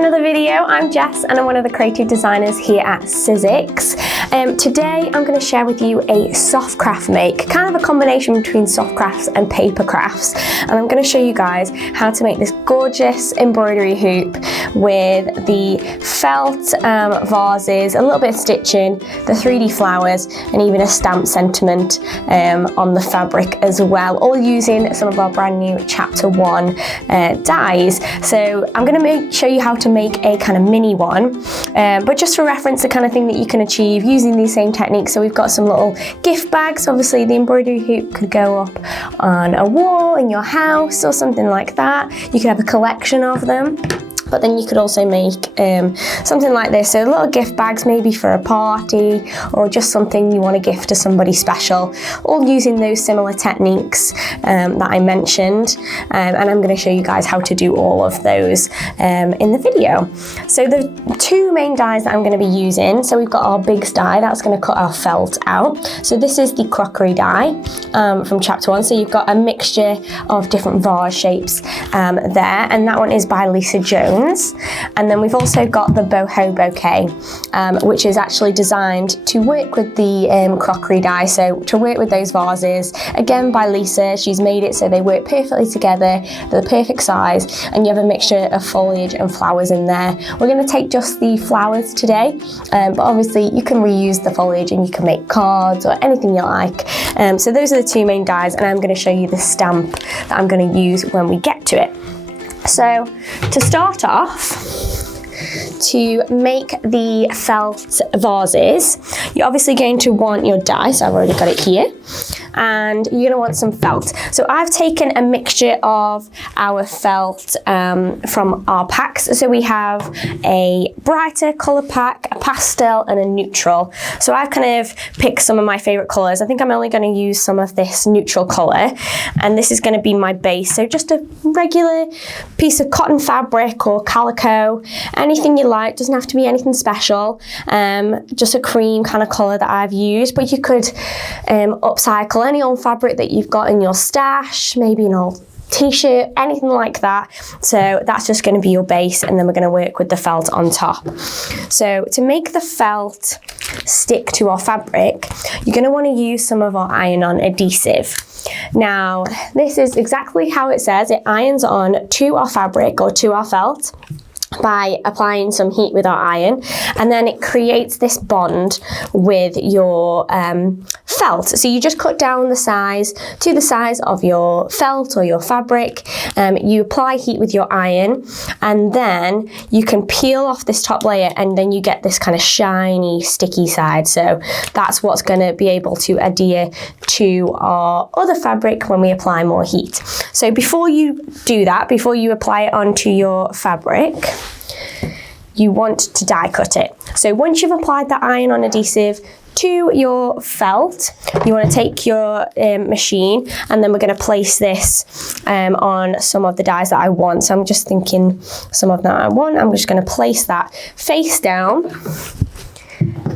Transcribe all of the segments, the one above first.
another video. I'm Jess and I'm one of the creative designers here at Sizzix. Today I'm going to share with you a soft craft make, kind of a combination between soft crafts and paper crafts, and I'm going to show you guys how to make this gorgeous embroidery hoop with the felt vases, a little bit of stitching, the 3D flowers, and even a stamp sentiment on the fabric as well, all using some of our brand new Chapter 1 dies. So I'm going to show you how to make a kind of mini one, but just for reference, the kind of thing that you can achieve using these same techniques. So we've got some little gift bags. Obviously the embroidery hoop could go up on a wall in your house or something like that. You could have a collection of them. But then you could also make something like this, so little gift bags maybe for a party or just something you want to gift to somebody special, all using those similar techniques that I mentioned, and I'm going to show you guys how to do all of those in the video. So the two main dies that I'm going to be using, so we've got our Bigz die that's going to cut our felt out. So this is the crockery die from Chapter 1, so you've got a mixture of different vase shapes there, and that one is by Lisa Jones. And then we've also got the boho bouquet, which is actually designed to work with the crockery die, so to work with those vases, again by Lisa. She's made it so they work perfectly together, they're the perfect size, and you have a mixture of foliage and flowers in there. We're going to take just the flowers today, but obviously you can reuse the foliage and you can make cards or anything you like. So those are the two main dies, and I'm going to show you the stamp that I'm going to use when we get to it. So to start off, to make the felt vases, you're obviously going to want your die, so I've already got it here, and you're going to want some felt. So I've taken a mixture of our felt from our packs. So we have a brighter colour pack, a pastel and a neutral. So I've kind of picked some of my favourite colours. I think I'm only going to use some of this neutral colour, and this is going to be my base. So just a regular piece of cotton fabric or calico, anything you like, doesn't have to be anything special, just a cream kind of colour that I've used, but you could upcycle any old fabric that you've got in your stash, maybe an old t-shirt, anything like that. So that's just going to be your base, and then we're going to work with the felt on top. So to make the felt stick to our fabric, you're going to want to use some of our iron-on adhesive. Now this is exactly how it says. It irons on to our fabric or to our felt by applying some heat with our iron, and then it creates this bond with your felt. So you just cut down the size to the size of your felt or your fabric, you apply heat with your iron, and then you can peel off this top layer, and then you get this kind of shiny sticky side. So that's what's going to be able to adhere to our other fabric when we apply more heat. So before you do that, before you apply it onto your fabric, you want to die cut it. So once you've applied that iron-on adhesive to your felt, you want to take your machine, and then we're going to place this on some of the dies that I want. So I'm just thinking some of that I want. I'm just going to place that face down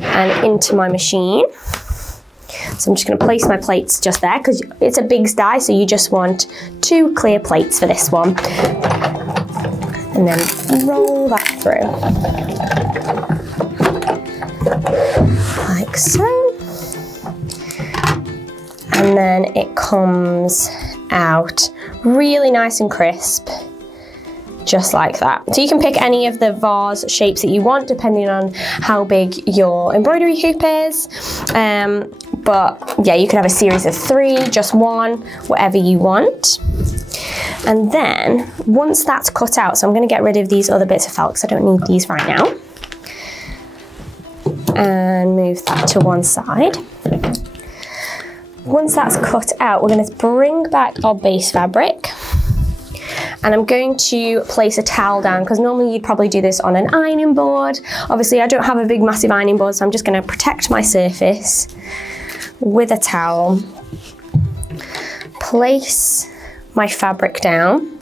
and into my machine. So I'm just going to place my plates just there, because it's a Bigz die, so you just want 2 clear plates for this one. And then roll that through, like so. And then it comes out really nice and crisp, just like that. So you can pick any of the vase shapes that you want, depending on how big your embroidery hoop is. But yeah, you can have a series of 3, just 1, whatever you want. And then once that's cut out, so I'm going to get rid of these other bits of felt because I don't need these right now, and move that to one side. Once that's cut out, we're going to bring back our base fabric, and I'm going to place a towel down, because normally you'd probably do this on an ironing board. Obviously I don't have a big massive ironing board, so I'm just going to protect my surface with a towel, place my fabric down,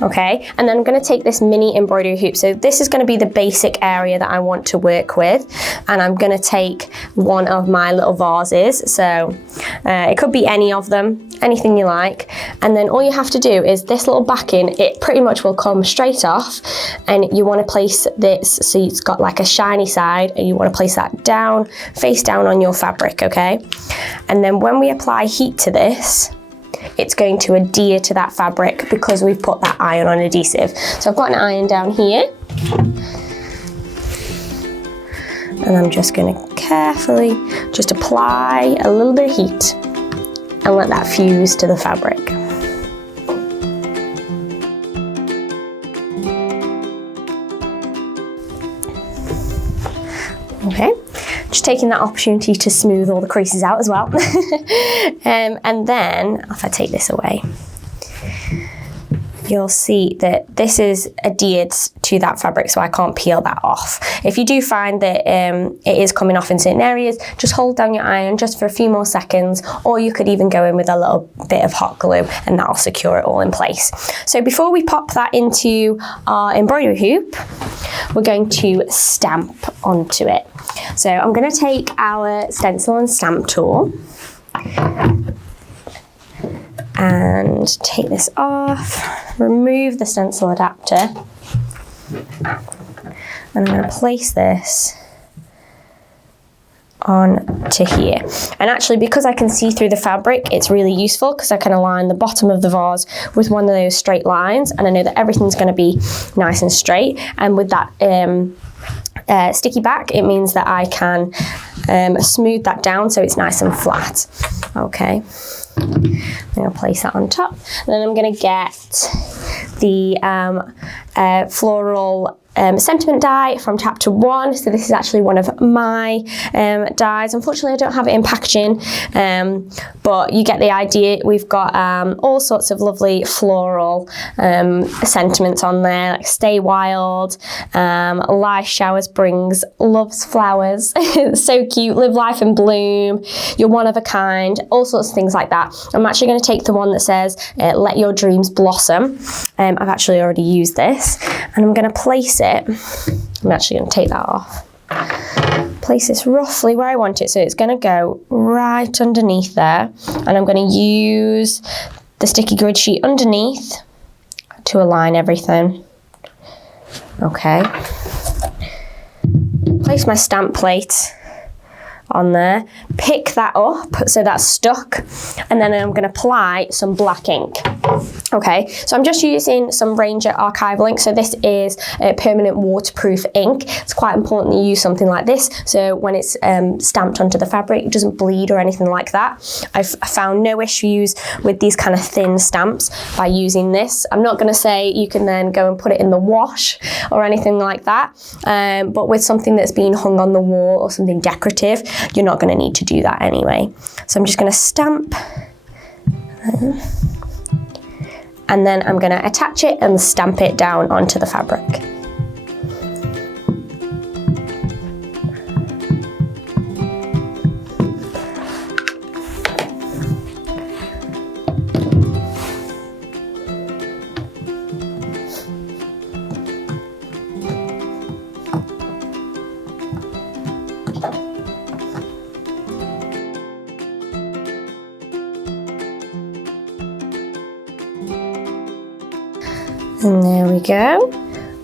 okay, and then I'm going to take this mini embroidery hoop. So this is going to be the basic area that I want to work with, and I'm going to take one of my little vases. So it could be any of them, anything you like. And then all you have to do is this little backing, it pretty much will come straight off, and you want to place this so it's got like a shiny side, and you want to place that down, face down on your fabric, okay? And then when we apply heat to this, it's going to adhere to that fabric because we've put that iron-on adhesive. So I've got an iron down here, and I'm just going to carefully just apply a little bit of heat and let that fuse to the fabric. Okay, just taking that opportunity to smooth all the creases out as well. And then, if I take this away, you'll see that this is adhered to that fabric, so I can't peel that off. If you do find that it is coming off in certain areas, just hold down your iron just for a few more seconds, or you could even go in with a little bit of hot glue and that'll secure it all in place. So before we pop that into our embroidery hoop, we're going to stamp onto it. So I'm going to take our stencil and stamp tool and take this off, remove the stencil adapter, and I'm going to place this onto here. And actually, because I can see through the fabric, it's really useful because I can align the bottom of the vase with one of those straight lines, and I know that everything's going to be nice and straight. And with that sticky back, it means that I can smooth that down so it's nice and flat. Okay, I'm going to place that on top, and then I'm going to get the floral sentiment die from chapter 1. So this is actually one of my dies. Unfortunately, I don't have it in packaging, but you get the idea. We've got all sorts of lovely floral sentiments on there, like stay wild, life showers brings, loves flowers, so cute, live life and bloom, you're one of a kind, all sorts of things like that. I'm actually going to take the one that says let your dreams blossom. I've actually already used this, and I'm going to place it. I'm actually going to take that off. Place this roughly where I want it, so it's going to go right underneath there, and I'm going to use the sticky grid sheet underneath to align everything. Okay. Place my stamp plate on there, pick that up so that's stuck, and then I'm going to apply some black ink. Okay, so I'm just using some Ranger archival ink. So this is a permanent waterproof ink. It's quite important that you use something like this, so when it's stamped onto the fabric, it doesn't bleed or anything like that. I've found no issues with these kind of thin stamps by using this. I'm not going to say you can then go and put it in the wash or anything like that, but with something that's being hung on the wall or something decorative, you're not going to need to do that anyway. So I'm just going to stamp, and then I'm going to attach it and stamp it down onto the fabric. And there we go.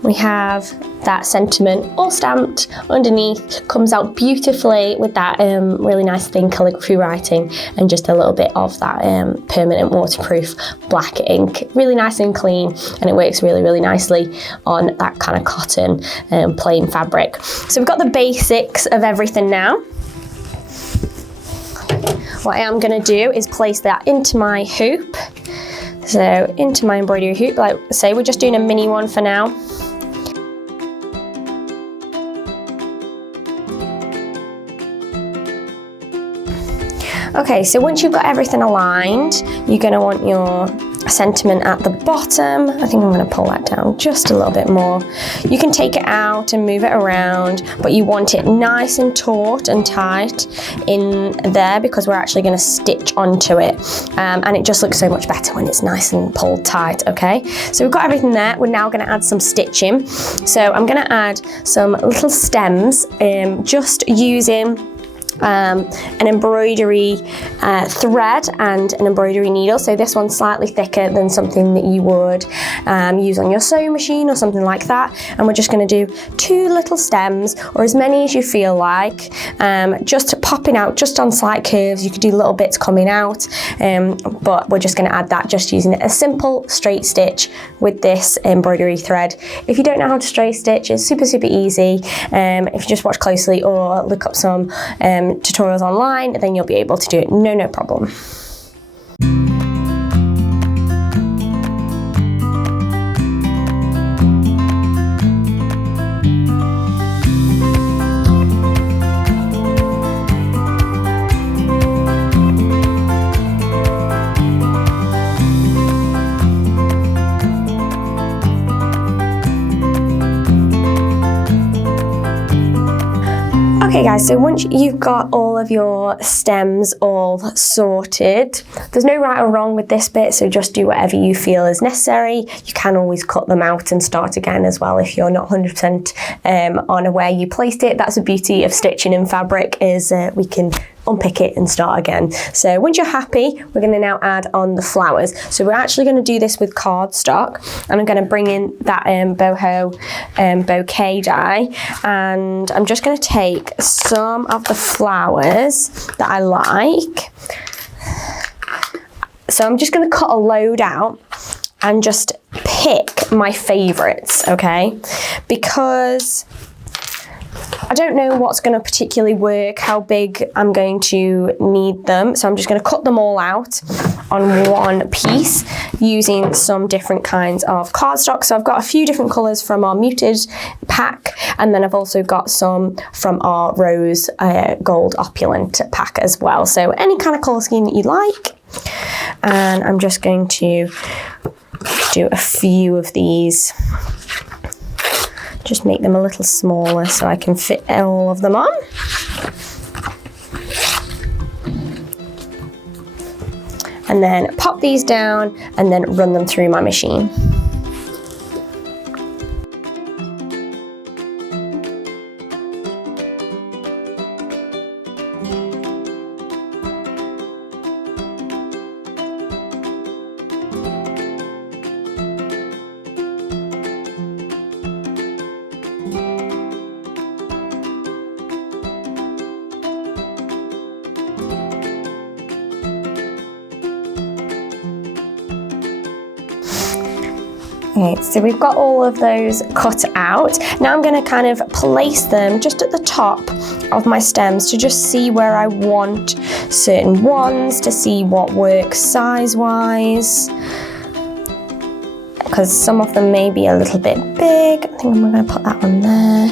We have that sentiment all stamped underneath. Comes out beautifully with that really nice thin calligraphy writing and just a little bit of that permanent waterproof black ink. Really nice and clean, and it works really, really nicely on that kind of cotton plain fabric. So we've got the basics of everything now. What I am going to do is place that into my hoop. So into my embroidery hoop, like I say, we're just doing a mini one for now. Okay, so once you've got everything aligned, you're going to want your sentiment at the bottom. I think I'm going to pull that down just a little bit more. You can take it out and move it around, but you want it nice and taut and tight in there because we're actually going to stitch onto it, and it just looks so much better when it's nice and pulled tight. Okay, so we've got everything there. We're now going to add some stitching. So I'm going to add some little stems, just using an embroidery thread and an embroidery needle. So this one's slightly thicker than something that you would use on your sewing machine or something like that. And we're just going to do 2 little stems, or as many as you feel like, just popping out just on slight curves. You could do little bits coming out, but we're just going to add that just using a simple straight stitch with this embroidery thread. If you don't know how to straight stitch, it's super easy. If you just watch closely or look up some tutorials online, then you'll be able to do it no problem. Okay guys, so once you've got all of your stems all sorted, there's no right or wrong with this bit, so just do whatever you feel is necessary. You can always cut them out and start again as well if you're not 100% on where you placed it. That's the beauty of stitching in fabric, is we can unpick it and start again. So once you're happy, we're going to now add on the flowers. So we're actually going to do this with cardstock, and I'm going to bring in that boho bouquet die, and I'm just going to take some of the flowers that I like. So I'm just going to cut a load out and just pick my favorites, okay? Because I don't know what's going to particularly work, how big I'm going to need them. So I'm just going to cut them all out on one piece using some different kinds of cardstock. So I've got a few different colours from our muted pack, and then I've also got some from our rose gold opulent pack as well. So any kind of colour scheme that you like. And I'm just going to do a few of these. Just make them a little smaller so I can fit all of them on. And then pop these down and then run them through my machine. Okay, so we've got all of those cut out. Now I'm going to kind of place them just at the top of my stems to just see where I want certain ones, to see what works size-wise. Because some of them may be a little bit big. I think I'm going to put that one there.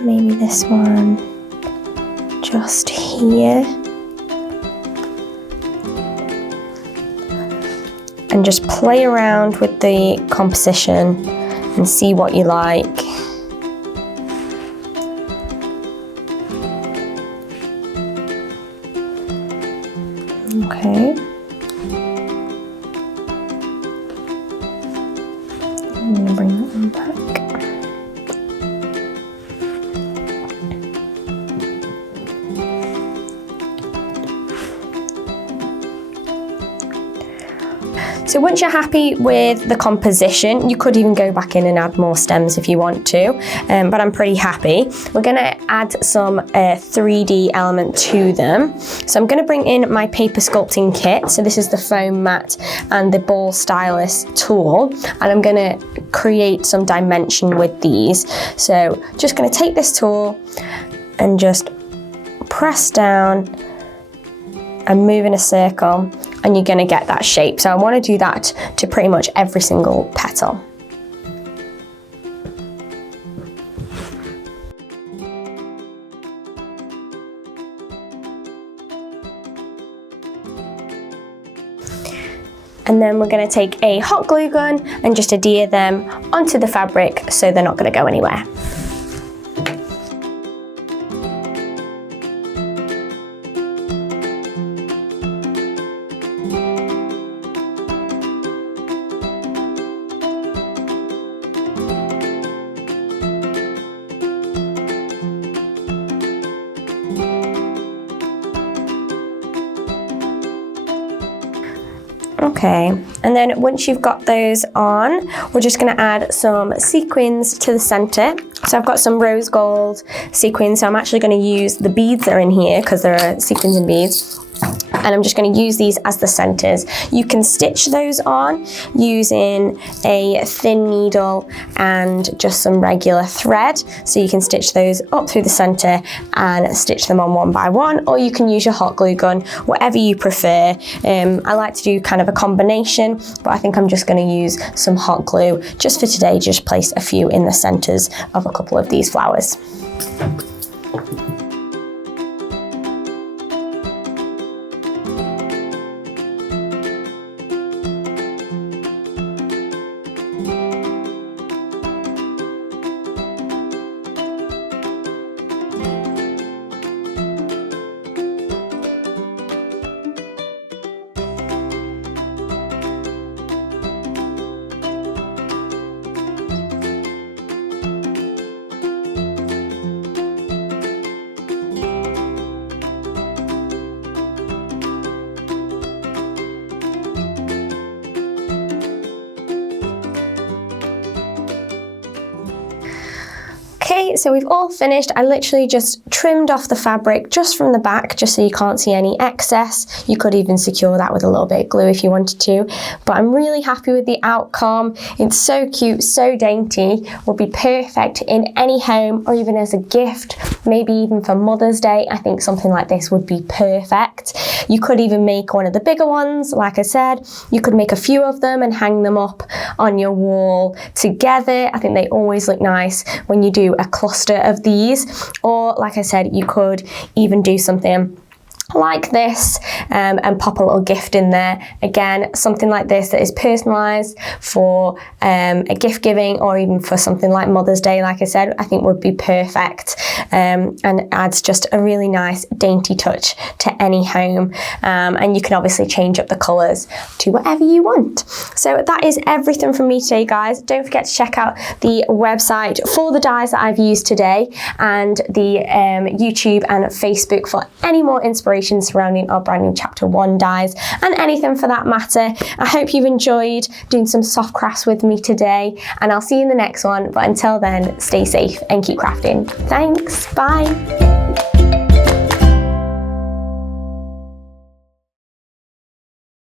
Maybe this one just here. And just play around with the composition and see what you like. Okay. I'm going to bring that one back. So once you're happy with the composition, you could even go back in and add more stems if you want to, but I'm pretty happy. We're going to add some 3D element to them. So I'm going to bring in my paper sculpting kit. So this is the foam mat and the ball stylus tool, and I'm going to create some dimension with these. So just going to take this tool and just press down and move in a circle, and you're going to get that shape. So I want to do that to pretty much every single petal. And then we're going to take a hot glue gun and just adhere them onto the fabric so they're not going to go anywhere. Okay, and then once you've got those on, we're just going to add some sequins to the center. So I've got some rose gold sequins, so I'm actually going to use the beads that are in here because they're sequins and beads. And I'm just going to use these as the centers. You can stitch those on using a thin needle and just some regular thread. So you can stitch those up through the center and stitch them on one by one, or you can use your hot glue gun, whatever you prefer. I like to do kind of a combination, but I think I'm just going to use some hot glue just for today. Just place a few in the centers of a couple of these flowers. Okay, so we've all finished. I literally just trimmed off the fabric just from the back, just so you can't see any excess. You could even secure that with a little bit of glue if you wanted to, but I'm really happy with the outcome. It's so cute, so dainty, will be perfect in any home or even as a gift, maybe even for Mother's Day. I think something like this would be perfect. You could even make one of the bigger ones, like I said. You could make a few of them and hang them up on your wall together. I think they always look nice when you do a cluster of these, or like I said, you could even do something like this and pop a little gift in there. Again, something like this that is personalized for a gift giving, or even for something like Mother's Day, like I said, I think would be perfect, and adds just a really nice dainty touch to any home. And you can obviously change up the colors to whatever you want. So that is everything from me today, guys. Don't forget to check out the website for the dies that I've used today, and the YouTube and Facebook for any more inspiration surrounding our brand new chapter 1 dies, and anything for that matter. I hope you've enjoyed doing some soft crafts with me today, and I'll see you in the next one. But until then, stay safe and keep crafting. Thanks, bye.